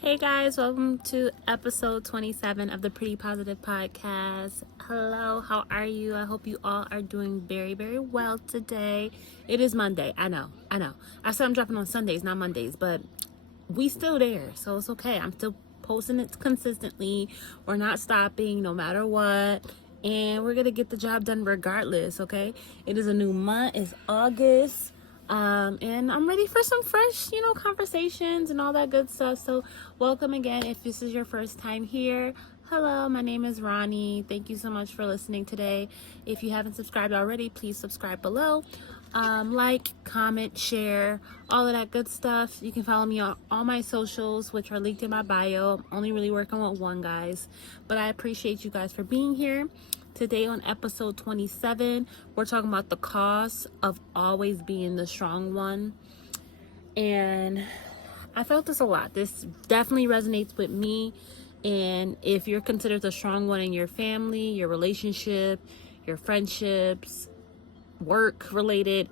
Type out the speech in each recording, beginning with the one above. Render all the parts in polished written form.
Hey guys, welcome to episode 27 of the Pretty Positive Podcast. Hello, how are you? I hope you all are doing very, very well today. It is Monday. I know. I said I'm dropping on Sundays, not Mondays, but we still there, so it's okay. I'm still posting it consistently. We're not stopping no matter what. And we're going to get the job done regardless, okay? It is a new month. It's August. And I'm ready for some fresh, conversations and all that good stuff. So welcome again. If this is your first time here, hello, my name is Ronnie. Thank you so much for listening today. If you haven't subscribed already, please subscribe below. Like, comment, share, all of that good stuff. You can follow me on all my socials, which are linked in my bio. I'm only really working with one, guys, but I appreciate you guys for being here. Today on episode 27, we're talking about the cost of always being the strong one. And I felt this a lot. This definitely resonates with me. And if you're considered the strong one in your family, your relationship, your friendships, work related,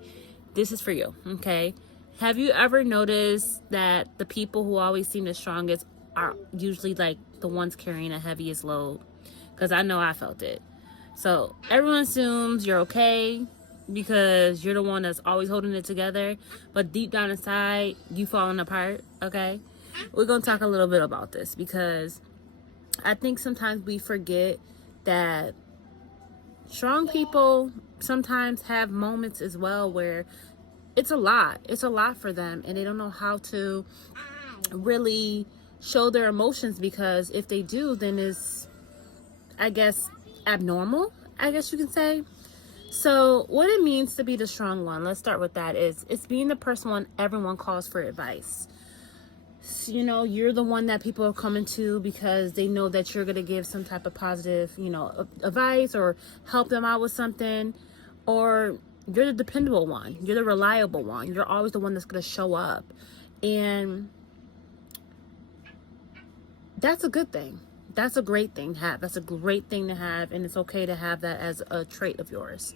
this is for you, okay? Have you ever noticed that the people who always seem the strongest are usually like the ones carrying the heaviest load? Because I know I felt it. So everyone assumes you're okay because you're the one that's always holding it together, but deep down inside, you falling apart, okay? We're going to talk a little bit about this because I think sometimes we forget that strong people sometimes have moments as well where it's a lot for them, and they don't know how to really show their emotions, because if they do, then it's, I guess, abnormal, I guess you can say. So what it means to be the strong one, let's start with that, is it's being the person when everyone calls for advice. So, you're the one that people are coming to because they know that you're going to give some type of positive, advice or help them out with something. Or you're the dependable one. You're the reliable one. You're always the one that's going to show up. And that's a good thing. That's a great thing to have. That's a great thing to have. And it's okay to have that as a trait of yours.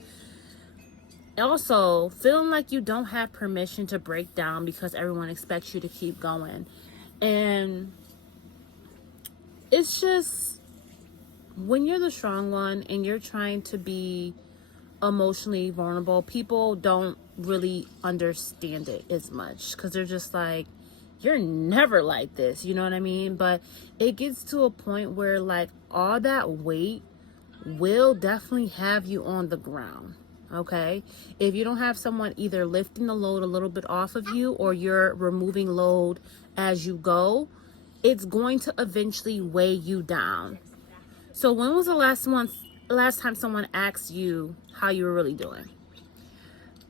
Also, feeling like you don't have permission to break down because everyone expects you to keep going. And it's just, when you're the strong one and you're trying to be emotionally vulnerable, people don't really understand it as much because they're just like, you're never like this, you know what I mean? But it gets to a point where like all that weight will definitely have you on the ground, okay? If you don't have someone either lifting the load a little bit off of you or you're removing load as you go, it's going to eventually weigh you down. So when was the last time someone asked you how you were really doing?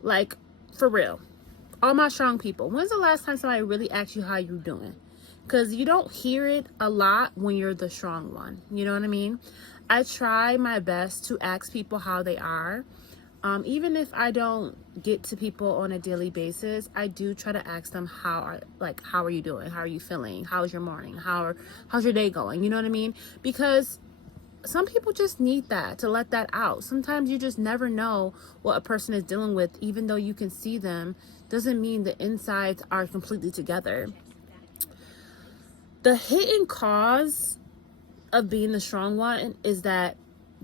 Like, for real. All my strong people, when's the last time somebody really asked you how you're doing? Because you don't hear it a lot when you're the strong one. You know what I mean? I try my best to ask people how they are. Even if I don't get to people on a daily basis, I do try to ask them how are you doing? How are you feeling? How's your morning? How's your day going? You know what I mean? Because some people just need that, to let that out. Sometimes you just never know what a person is dealing with. Even though you can see them, doesn't mean the insides are completely together. The hidden cause of being the strong one is that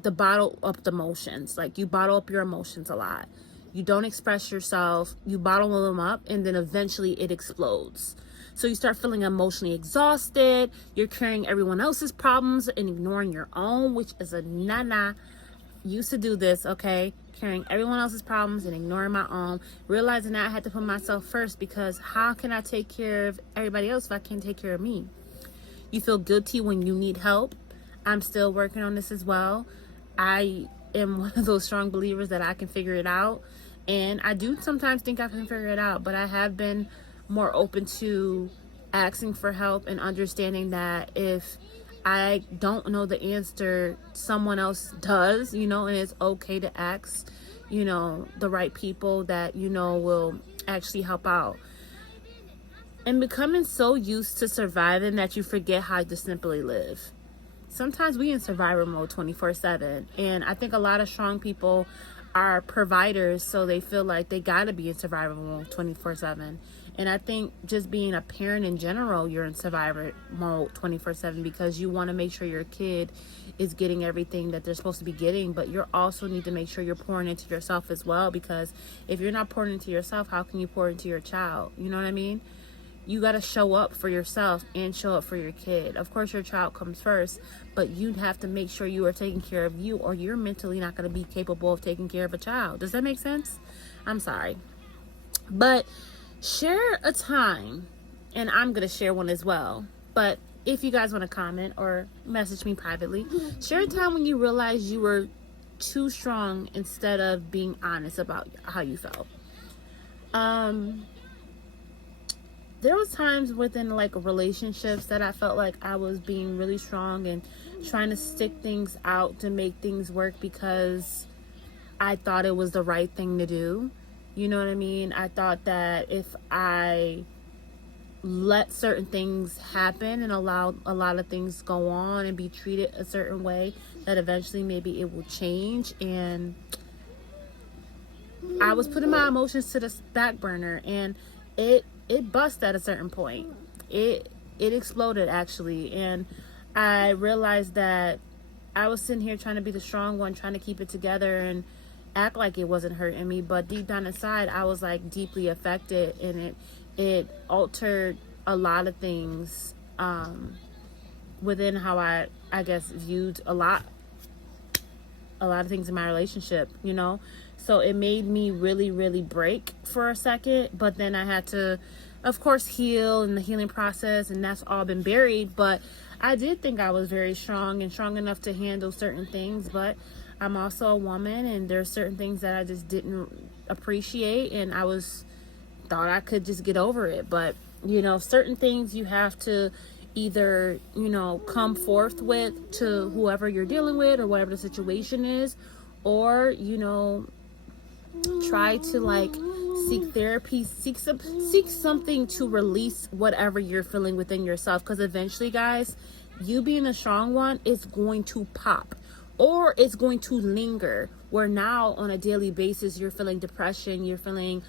the bottle up the emotions. Like, you bottle up your emotions a lot. You don't express yourself. You bottle them up, and then eventually it explodes. So you start feeling emotionally exhausted. You're carrying everyone else's problems and ignoring your own, which is a nana. Used to do this, okay? Carrying everyone else's problems and ignoring my own. Realizing that I had to put myself first, because how can I take care of everybody else if I can't take care of me? You feel guilty when you need help. I'm still working on this as well. I am one of those strong believers that I can figure it out. And I do sometimes think I can figure it out, but I have been more open to asking for help and understanding that if I don't know the answer, someone else does, and it's okay to ask, the right people that, will actually help out. And becoming so used to surviving that you forget how to simply live. Sometimes we in survivor mode 24/7. And I think a lot of strong people are providers, so they feel like they gotta be in survival mode 24/7. And I think just being a parent in general, you're in survivor mode 24/7 because you want to make sure your kid is getting everything that they're supposed to be getting, but you also need to make sure you're pouring into yourself as well, because if you're not pouring into yourself, how can you pour into your child? You know what I mean? You got to show up for yourself and show up for your kid. Of course, your child comes first, but you have to make sure you are taking care of you, or you're mentally not going to be capable of taking care of a child. Does that make sense? I'm sorry. But share a time, and I'm going to share one as well. But if you guys want to comment or message me privately, share a time when you realized you were too strong instead of being honest about how you felt. There was times within like relationships that I felt like I was being really strong and trying to stick things out to make things work because I thought it was the right thing to do. You know what I mean? I thought that if I let certain things happen and allow a lot of things go on and be treated a certain way, that eventually maybe it will change. And I was putting my emotions to the back burner, and it bust at a certain point. It exploded actually, and I realized that I was sitting here trying to be the strong one, trying to keep it together and act like it wasn't hurting me, but deep down inside I was like deeply affected, and it altered a lot of things within how I guess viewed a lot of things in my relationship, you know. So it made me really, really break for a second, but then I had to, of course, heal in the healing process, and that's all been buried. But I did think I was very strong and strong enough to handle certain things, but I'm also a woman, and there's certain things that I just didn't appreciate, and thought I could just get over it. But, you know, certain things you have to either, you know, come forth with to whoever you're dealing with or whatever the situation is, or, you know, try to like seek therapy, seek something to release whatever you're feeling within yourself, because eventually, guys, you being a strong one is going to pop, or it's going to linger, where now on a daily basis you're feeling depression, you're feeling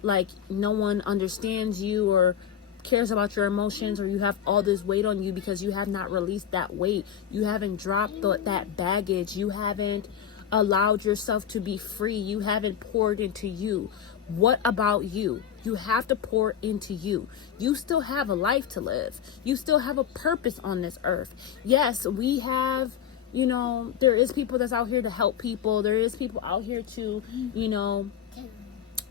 like no one understands you or cares about your emotions, or you have all this weight on you because you have not released that weight. You haven't dropped that baggage. You haven't allowed yourself to be free. You haven't poured into you. What about you? You have to pour into you. You still have a life to live. You still have a purpose on this earth. Yes, we have, you know, there is people that's out here to help people. There is people out here to, you know,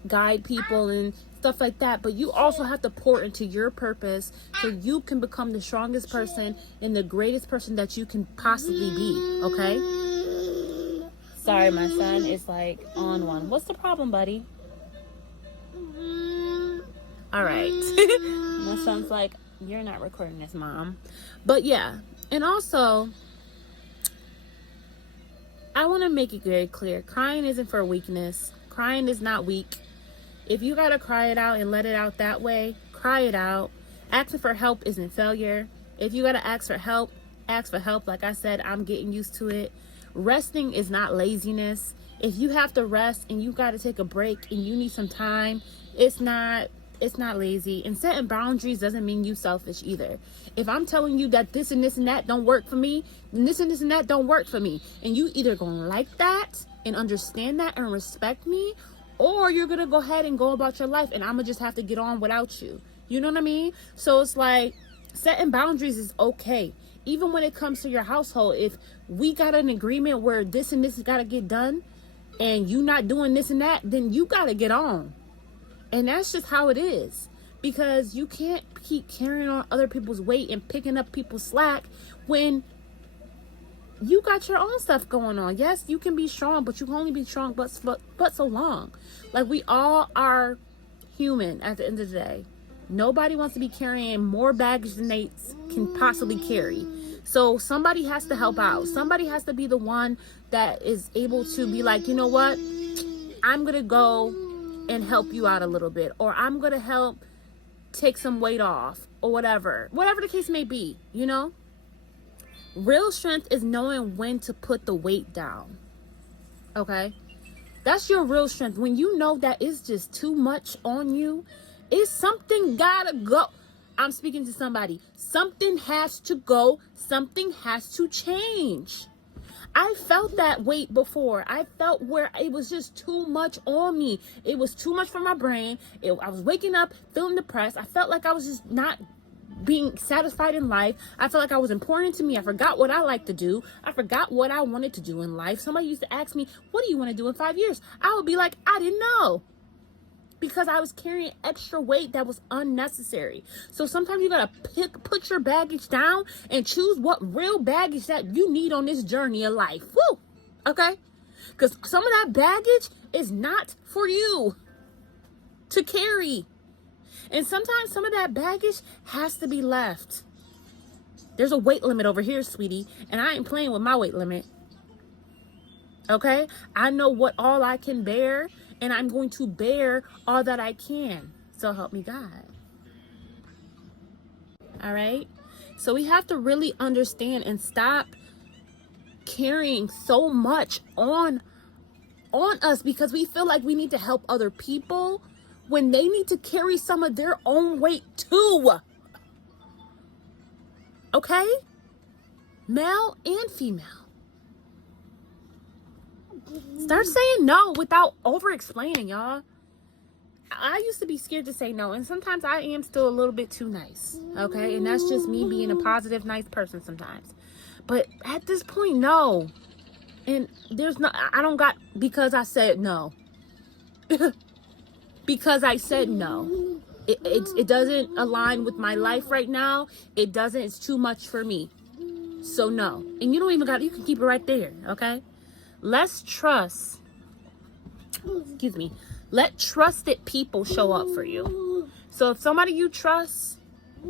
guide people and stuff like that. But you also have to pour into your purpose so you can become the strongest person and the greatest person that you can possibly be. Okay? Sorry, my son is like on one. What's the problem, buddy? All right. My son's like, you're not recording this, Mom. But yeah. And also, I want to make it very clear. Crying isn't for weakness. Crying is not weak. If you got to cry it out and let it out that way, cry it out. Asking for help isn't failure. If you got to ask for help, ask for help. Like I said, I'm getting used to it. Resting is not laziness. If you have to rest and you got to take a break and you need some time, it's not lazy. And setting boundaries doesn't mean you selfish either. If I'm telling you that this and this and that don't work for me, then this and this and that don't work for me, and you either gonna like that and understand that and respect me, or you're gonna go ahead and go about your life and I'm gonna just have to get on without you. You know what I mean? So it's like, setting boundaries is okay. Even when it comes to your household, if we got an agreement where this and this has got to get done and you not doing this and that, then you got to get on. And that's just how it is, because you can't keep carrying on other people's weight and picking up people's slack when you got your own stuff going on. Yes, you can be strong, but you can only be strong but so long. Like, we all are human at the end of the day. Nobody wants to be carrying more baggage than they can possibly carry. So somebody has to help out. Somebody has to be the one that is able to be like, you know what? I'm going to go and help you out a little bit. Or I'm going to help take some weight off, or whatever. Whatever the case may be, you know? Real strength is knowing when to put the weight down. Okay? That's your real strength. When you know that it's just too much on you, It's something gotta go. I'm speaking to somebody. Something has to go. Something has to change. I felt that weight before. I felt where it was just too much on me. It was too much for my brain. I was waking up feeling depressed. I felt like I was just not being satisfied in life. I felt like I was important to me. I forgot what I like to do. I forgot what I wanted to do in life. Somebody used to ask me, what do you want to do in 5 years? I would be like, I didn't know. Because I was carrying extra weight that was unnecessary. So sometimes you gotta put your baggage down and choose what real baggage that you need on this journey of life. Woo! Okay? Because some of that baggage is not for you to carry. And sometimes some of that baggage has to be left. There's a weight limit over here, sweetie, and I ain't playing with my weight limit. Okay? I know what all I can bear, and I'm going to bear all that I can. So help me God. All right? So we have to really understand and stop carrying so much on us because we feel like we need to help other people when they need to carry some of their own weight too. Okay? Male and female. Start saying no without over-explaining, y'all. I used to be scared to say no, and sometimes I am still a little bit too nice, okay? And that's just me being a positive, nice person sometimes. But at this point, no. And I don't got, because I said no. Because I said no. It doesn't align with my life right now. It doesn't. It's too much for me. So no. And you don't even you can keep it right there, okay? Let's trust, let trusted people show up for you. So if somebody you trust,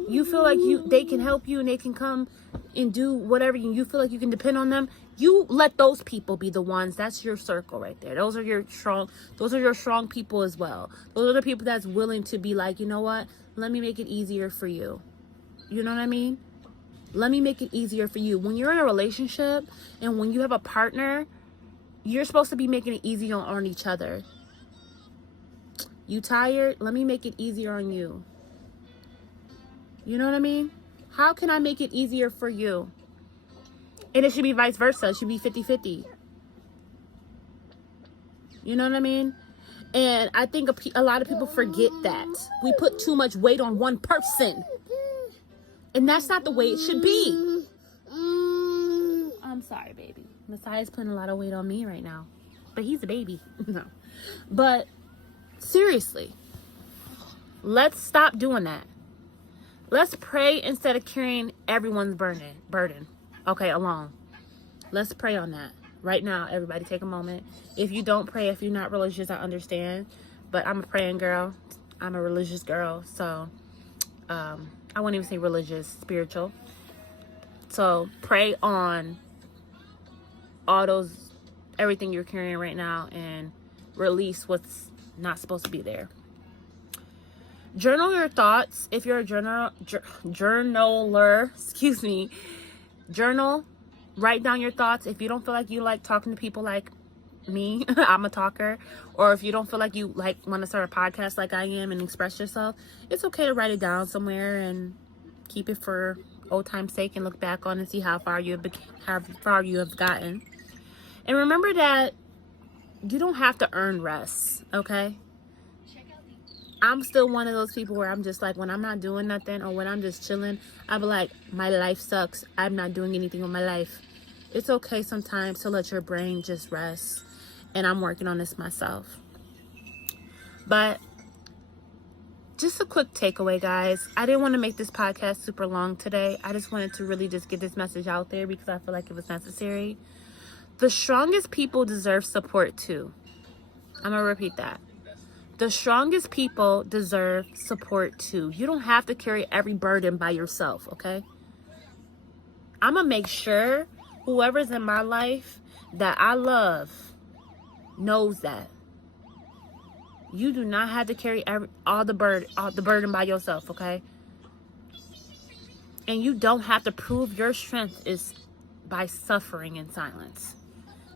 you feel like they can help you and they can come and do whatever, and you feel like you can depend on them, you let those people be the ones. That's your circle right there. Those are your strong people as well. Those are the people that's willing to be like, you know what? Let me make it easier for you. You know what I mean? Let me make it easier for you. When you're in a relationship and when you have a partner, you're supposed to be making it easier on each other. You tired? Let me make it easier on you. You know what I mean? How can I make it easier for you? And it should be vice versa. It should be 50-50. You know what I mean? And I think a lot of people forget that. We put too much weight on one person. And that's not the way it should be. I'm sorry, baby. Messiah's putting a lot of weight on me right now. But he's a baby. No. But seriously, let's stop doing that. Let's pray instead of carrying everyone's burden. Okay, alone. Let's pray on that. Right now, everybody take a moment. If you don't pray, if you're not religious, I understand. But I'm a praying girl. I'm a religious girl. So, I wouldn't even say religious, spiritual. So, pray on everything you're carrying right now and release what's not supposed to be there. Journal your thoughts. If you're a journaler, journal, write down your thoughts. If you don't feel like you like talking to people like me, I'm a talker, or if you don't feel like you want to start a podcast like I am and express yourself, it's okay to write it down somewhere and keep it for old time's sake and look back on and see how far you have gotten. And remember that you don't have to earn rest, okay? I'm still one of those people where I'm just like, when I'm not doing nothing or when I'm just chilling, I'll be like, my life sucks. I'm not doing anything with my life. It's okay sometimes to let your brain just rest. And I'm working on this myself. But just a quick takeaway, guys. I didn't want to make this podcast super long today. I just wanted to really just get this message out there because I feel like it was necessary. The strongest people deserve support too. I'm going to repeat that. The strongest people deserve support too. You don't have to carry every burden by yourself, okay? I'm going to make sure whoever's in my life that I love knows that. You do not have to carry all the burden by yourself, okay? And you don't have to prove your strength is by suffering in silence.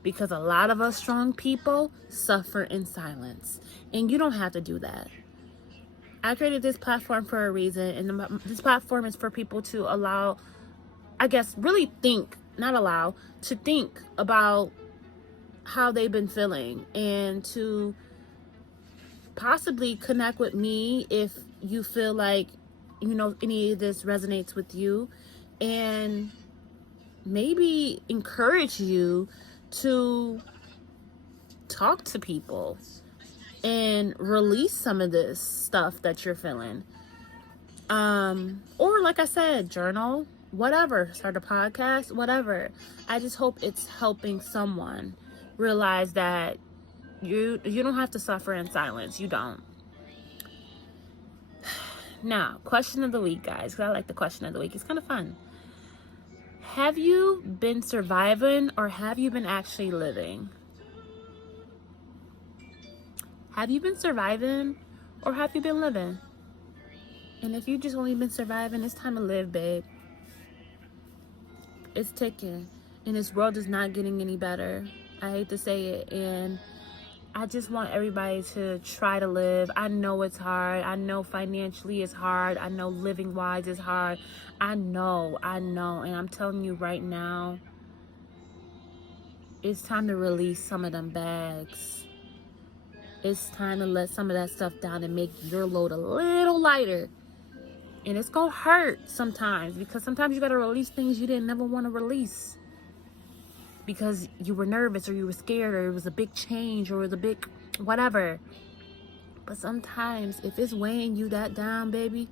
Because a lot of us strong people suffer in silence. And you don't have to do that. I created this platform for a reason, and this platform is for people to allow, I guess, really think, not allow, to think about how they've been feeling, and to possibly connect with me if you feel like, you know, any of this resonates with you, and maybe encourage you to talk to people and release some of this stuff that you're feeling. Or like I said, journal, whatever, start a podcast, whatever. I just hope it's helping someone realize that you don't have to suffer in silence. You don't. Now, question of the week, guys, because I like the question of the week. It's kind of fun. Have you been surviving, or have you been actually living? Have you been surviving, or have you been living? And if you just only been surviving, it's time to live, babe. It's ticking, and this world is not getting any better. I hate to say it, and I just want everybody to try to live. I know it's hard. I know financially it's hard. I know living wise is hard. I know. And I'm telling you right now, it's time to release some of them bags. It's time to let some of that stuff down and make your load a little lighter. And it's gonna hurt sometimes, because sometimes you gotta release things you didn't never want to release, because you were nervous, or you were scared, or it was a big change, or it was a big whatever. But sometimes if it's weighing you that down, baby,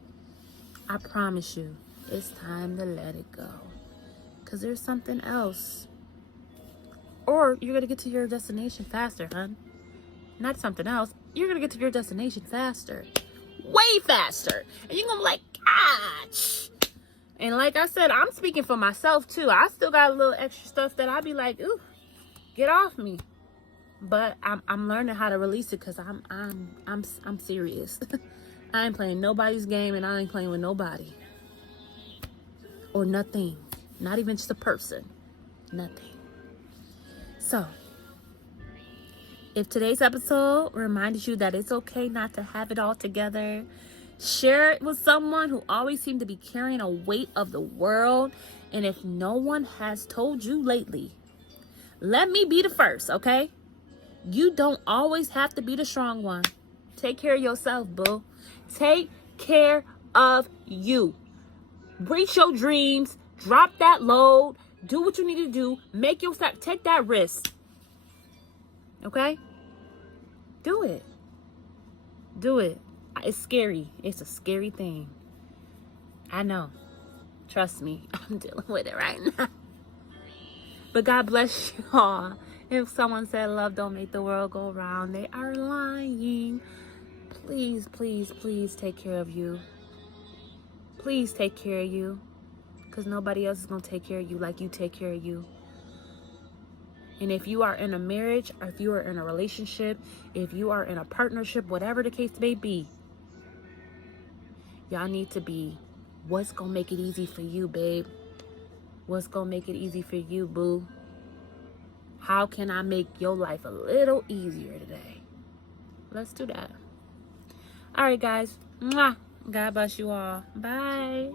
I promise you, it's time to let it go, because there's something else. Or you're gonna get to your destination faster, hun. Not something else. You're gonna get to your destination faster, way faster, and you're gonna be like, gosh. And like I said, I'm speaking for myself too. I still got a little extra stuff that I be like, ooh, get off me. But I'm learning how to release it, because I'm serious. I ain't playing nobody's game, and I ain't playing with nobody or nothing. Not even just a person. Nothing. So, if today's episode reminded you that it's okay not to have it all together, share it with someone who always seems to be carrying a weight of the world. And if no one has told you lately, let me be the first, okay? You don't always have to be the strong one. Take care of yourself, boo. Take care of you. Reach your dreams. Drop that load. Do what you need to do. Take that risk. Okay? Do it. Do it. It's scary. It's a scary thing. I know. Trust me. I'm dealing with it right now. But God bless you all. If someone said love don't make the world go round, they are lying. Please, please, please take care of you. Please take care of you. Because nobody else is going to take care of you like you take care of you. And if you are in a marriage, or if you are in a relationship, if you are in a partnership, whatever the case may be, y'all need to be, what's going to make it easy for you, babe? What's going to make it easy for you, boo? How can I make your life a little easier today? Let's do that. All right, guys. Mwah. God bless you all. Bye.